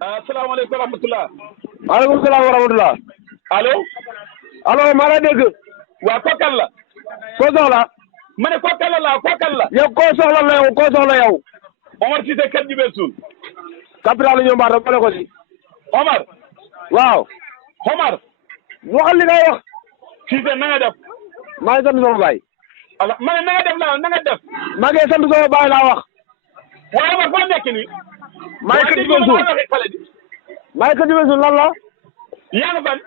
asalaamaaleykum wa rahmatulah. maaleykum salaam wa rahmatulah. allo. allo maa lay dégg. waaw kooku la. koo soxla. ma ne kooku la. yow koo soxla la yow koo soxla yow. Omar Cissé kër Jibel Suul. capital ñoom Ba boole ko si. Omar. waaw. Omar. waxal li ngay wax. Cissé na nga def. maa ngi sant sama baay. ala ma ne na nga def na nga def. maa ngi sant sama baay laa wax. waaye Omar foo nekk nii. maa ngi kër Jibel Suul maa ngi kër Jibel Suul lan la. yaa ngi fan.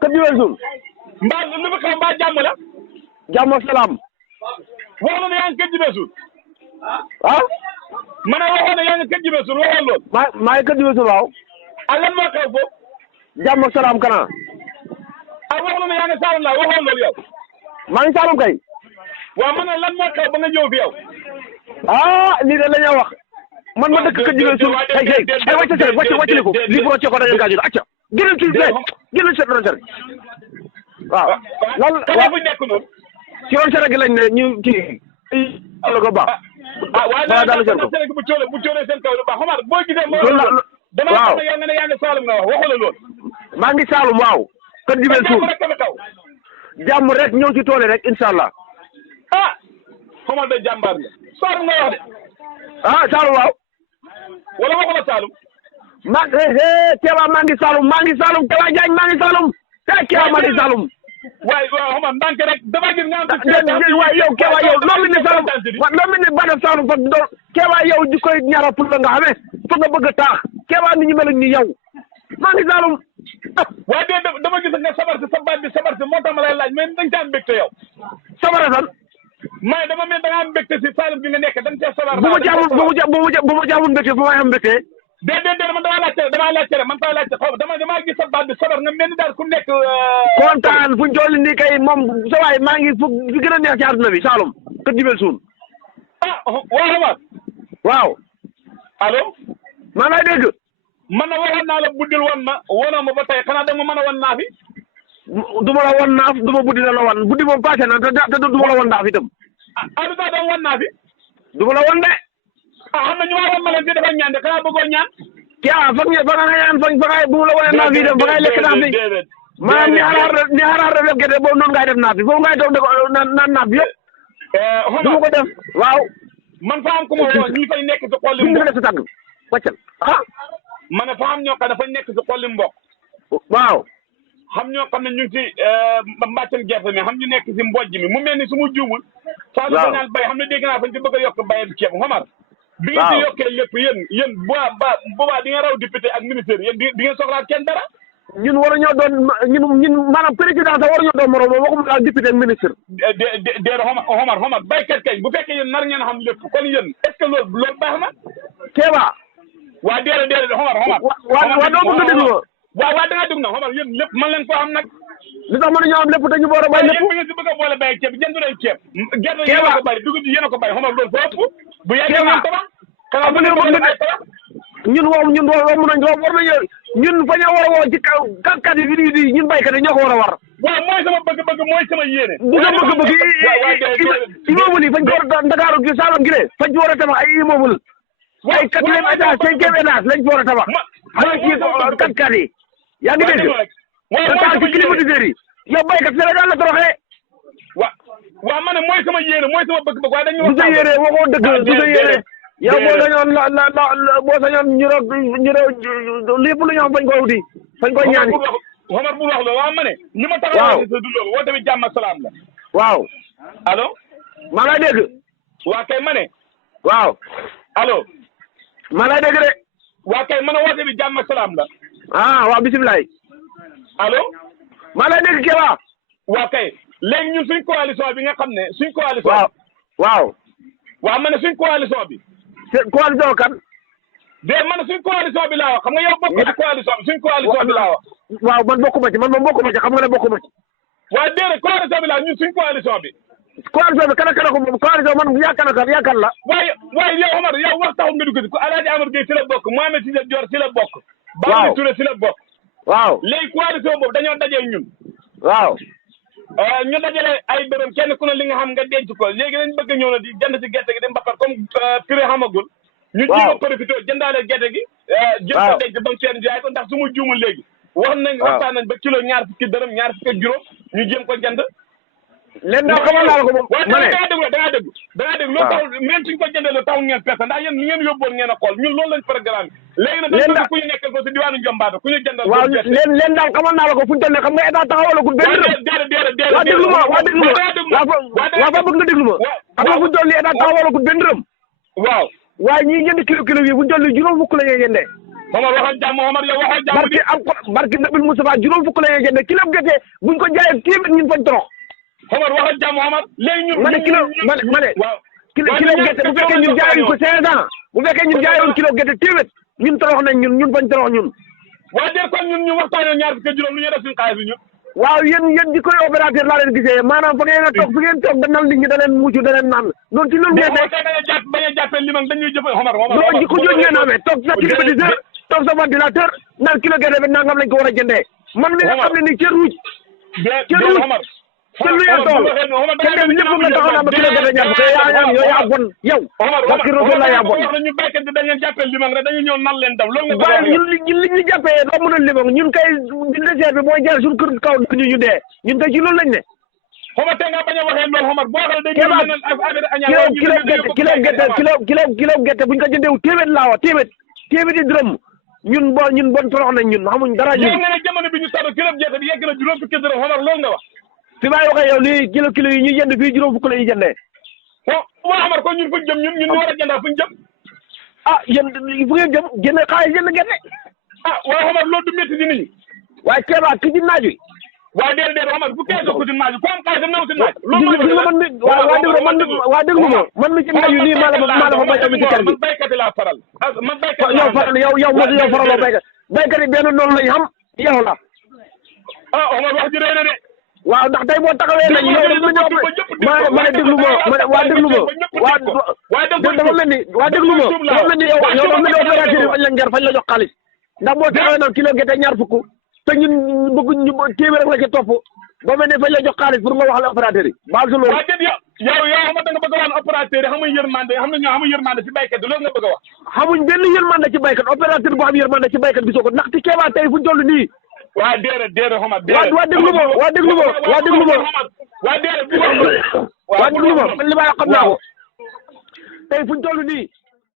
kër Jibel Suul. mbaa lu fi xaw mbaa jàmm la. jàmm ak salaam. wax na ne yaa ngi kër Jibel Suul. ah. ma ne waxoon na yaa ngi kër Jibel Suul waxoon loolu. maa ngi kër Jibel Suul waaw. lan moo xew foofu. jàmm ak salaam kana. wax na ne yaa ngi Saalum laa waxoon loolu yow. maa ngi Saalum kay. waaw ma ne lan moo xew ba nga ñëw fi yow. lii de la ñuy wax. man ma dëkk kër Jibel Suul ay wàcce sere wàcce ko lii bu rocce ko da ngeen kaa jël acca génnal ci génnal ci ron sere waaw lan waaw fu nekk noonu. ci ron sere gi lañ ne ñu kii la ko baax waaye daal seen ko bu coole seen kaw lu baax xamaat boo gisee moo dama xam ne yaa nga ne yaa ngi Saalum nga wax waxu la loolu. maa ngi Saalum waaw kër Jibel Suul jàmm rek ñëw ci tool yi rek incha allah xamal de jàmbaar nga Saalum nga wax de Saalum waaw wala waxu la Saalum Kéba maa ngi Saalum Kéba Jaañ maa ngi Saalum Kéba maa ngi Saalum waaye waaw xam nga ndànk rek dafa gis nga am waaye yow Kéba yow loo mi ne Saalum loo mi ne bada Saalum fa do Kéba yow di koy ñaara pour la nga xamee fa nga bëgg a taax Kéba ni ñu mel ni yow maa ngi Saalum waaye de dama gis nga sabar si sa baat bi sabar si moo tax ma lay laaj mais dañ caa mbégte yow sabara san mais dama mel da ngaa mbégte si Saalum bi nga nekk dañ cee sabar bu ma jaamul mbégte fu may am mbégte déedéet man damaa laajte rek man fay laajte xaw damaa gis sa baat bi sabar nga mel ni daal ku nekk kontaan fuñ toll nii kay moom sa waay maa ngi fu fi gën a neex ci àdduna bi Saalum kër Jibel Suul waaw allo maa lay dégg man na waxoon naa la buddil woon ma wonoo ma ba tey xanaa da nga ma mën a won naa fi du ma la won naaf du ma buddi la won buddi moom passé na te du ma la won naaf itam du tax da nga won naa fi du ma la won de xam na ñu waxoon ma leen fi dafa ñaan de xanaa bëggoon ñaan fa nga ñaan fa nga bu la wone naaf yi dem fa ngay lekk naaf bi maanaam ni xaraar def gerte boobu noonu ngay def naaf bi foofu ngay toog de ko naan naaf bi yëpp du ma ko def waaw man fa am ku ma woo ñi fay nekk si xolli mbokk def sa tàgg wàccal ma ne fa am ñoo xam ne dafa nekk si xolli mbokk waaw xam ñoo xam ne ñu ngi si mbàccam gerte mi xam ñu nekk si mbojj mi mu mel ni su ma juumul saa da ñaan bay xam ne dégg naa fañ ci bëgg a yokk bayam ceeb xamar bi ngeen ci yokkee lépp yéen boobaa di nga raw député ak ministère yéen di ngeen soxlaat kenn dara ñun war a ñoo doon ñun maanaam président sax war a ñoo doon morom waxuma daal député ak ministre déedéet xomar baykat kay bu fekkee yéen nar ngeen xam lépp kon yéen est ce que loolu baax na Kéba waa déedéet xomar waa doo bëgg a déglu ma waaw da ngaa dugg na xomar yéen lépp man leen ko am nag li tax mënuñoo am lépp dañu boole bay lépp yéen bi ngeen si bëgg a boole bay ak ceeb jëndu leen ceeb gerte yéen a ko bay dugub ji yéen a ko bay xomar loolu foofu bu yàggee ngeen tabax xanaa bu ñun war nañu ñun fa ñoo war a woo ci kat yi di ñun baykat yi ñoo ko war a war waaw mooy sama bëgg-bëgg mooy sama yéene bu sa bëgg-bëgg immeuble yi fañ ko war a Ndakaaru gi Saalum gi de fañ ci war a tabax ay immeuble ay quatrième étage cinquième étage lañ ci war a tabax xanaa ci kat yi yaa ngi dégg te taal ci climatiseur yi yow baykat Sénégal la toroxee waaw ma ne mooy sama yéene mooy sama bëgg-bëgg waaye dañu du sa yéene waxoo dëgg du sa yéene yow boo sañoon boo sañoon ñu lépp lu ñu am fañ koy wuti fañ koy ñaani Omar bu wax la waaw ma ne li ma taxaw sa du loolu woo tamit jàmm ak salaam la waaw allo maa lay dégg waa kay ma ne waaw allo maa lay dégg de waa kay ma ne woote bi jàmm ak salaam la waaw bisimilah allo maa lay dégg Kéba waa kay léegi ñun suñ coalition bi nga xam ne suñ coalition waaw ma ne suñ coalition bi coalition kan man suñ coalition bi laa wax xam nga yow bokk ci coalition bi suñ coalition bi laa wax waaw man bokkuma ci man moom bokkuma ci xam nga ne bokkuma ci waaw déedéet coalition bi laa ñun suñ coalition bi coalition bi kan ko moom coalition man yaakaar la waaye yow Omar yow wax taxul nga dugg ci Alaaji Amadou Gueye ci la bokk Mohamed Cissé Dior ci la bokk Babou Touré ci la bokk waaw léegi coalition boobu dañoo dajee ñun waaw ñu dajale ay dërëm kenn ku ne li nga xam nga denc ko léegi dañ bëgg ñëw na di jënd ci gerte gi di mbappat comme prix xamagul ñu jéem a profité jëndaale gerte gi jël ko denc ba mu seen jaay ko ndax su ma juumul léegi waxtaan nañ ba kilo ñaar fukki dërëm ñaar fukki ak juróom ñu jéem ko jënd leen daal xamal naa la ko moom ma ne dangaa dégg loolu taxul même suñ ko jëndee lu taxul ngeen perte ndax yéen ni ngeen yóbboon ngeen a xool ñun loolu lañ programme léegi nag dañ ku ñu nekkal ko si diwaanu Njombaata ku ñu jëndal waaw leen daal xamal naa la ko fu ñu toll ne xam nga état taxawalagul benn dërëm waa déglu ma waa fa bëgg nga déglu ma xam nga fu ñu toll nii état taxawalagul benn dërëm waaw waaye ñi jënd kilo yi fu ñu toll nii juróom fukk la ñuy jëndee Omar waxal jàmm Omar yow waxal jàmm barki Nabil Moustapha juróom fukk la ñuy jëndee kilo gerte buñ ko jaayee téeméer ñun fañ torox Omar waxal jàmm Omar léegi ñun ma ne kilo gerte bu fekkee ñun jaayuñ ko 500 bu fekkee ñun jaayuñ kilo gerte téeméer ñun torox nañ ñun fañ torox ñun waaw de kon ñun ñu waxtaanee ñaar fukki juróom lu ñu def suñu xaalis bi ñun waaw yéen di koy opérateur laa leen gisee maanaam fa ngeen a toog fi ngeen toog danal nit ñi da leen mucc da leen naan noonu ci loolu ngeen ne bañ a jàppee limang dañuy jëfe Omar non jikko jooju ngeen amee toog sa climatiseur toog sa ventilateur naan kilo gerte bi nangam lañ ko war a jëndee man mi nga xam ne nii cër ruuj te lu yee tool te dem ñëpp nga taxaw naa ma kilo gerte ñaar fukk yow yaa bon yow parce que Rasul la yaa bon ñu béykat bi dañ leen jàppee limang rek dañu ñëw nan leen dam loolu nga waaye ñun li ñu jàppee doo mën a limang ñun kay di désert bi mooy jaar suñu kër kaw ñu dee ñun kay ci loolu lañ ne xoma te nga bañ a waxee loolu Omar boo xam ne kilo gerte buñ ko jëndeewu téeméer laa wax téeméeri dërëm ñun bon torox nañ ñun xamuñ dara ñun yow nga ne jamono bi ñu toll kilo gerte bi yegg na juróom fukki dërëm Omar loolu nga wax fi may waxee yow lii kilo yi ñuy jënd fii juróom fukk la ñuy jëndee waaw Omar kon ñun fuñ jëm ñun ñu war a jëndaa fuñ jëm yéen fu ngeen jëm jënd xaalis jënd gerte waaw Omar loolu du métti di nit ñi waaye keebaa ki ci naaj wi waaw déedéet Omar bu keesoo ko si naaj ko am xaalis new si naaj waa déglu ma man mi ci naaj wi nii maa la fa bay tamit ci kër gi man baykat laa faral man baykat yow faral yow mosu yow faraloo baykat yi benn noonu lañ xam yow la Omar wax ji rëy na de waaw ndax tey boo taxawee nag yow ma ne déglu ma waa déglu ma dafa mel ni déglu ma dafa mel ni yow dafa mel ni opérateur yi fañ la ngeer fañ la jox xaalis ndax boo taxawee nag kilo gerte ñaar fukk te ñun bëgguñ ñu téeméer rek la ci topp ba mel ne fañ la jox xaalis pour nga wax la opérateur yi baal su loolu yow xam nga nga bëgg a wax opérateur yi xamuñ yërmande xam na ñoo xamuñ yërmande ci baykat bi loolu nga bëgg a wax xamuñ benn yërmande ci baykat opérateur bu am yërmande ci baykat gisoo ko ndax ci keebaa tey fuñ toll nii waa déedéet Omar waa déglu ma waa déglu ma man li ma xam naa ko tey fuñ toll nii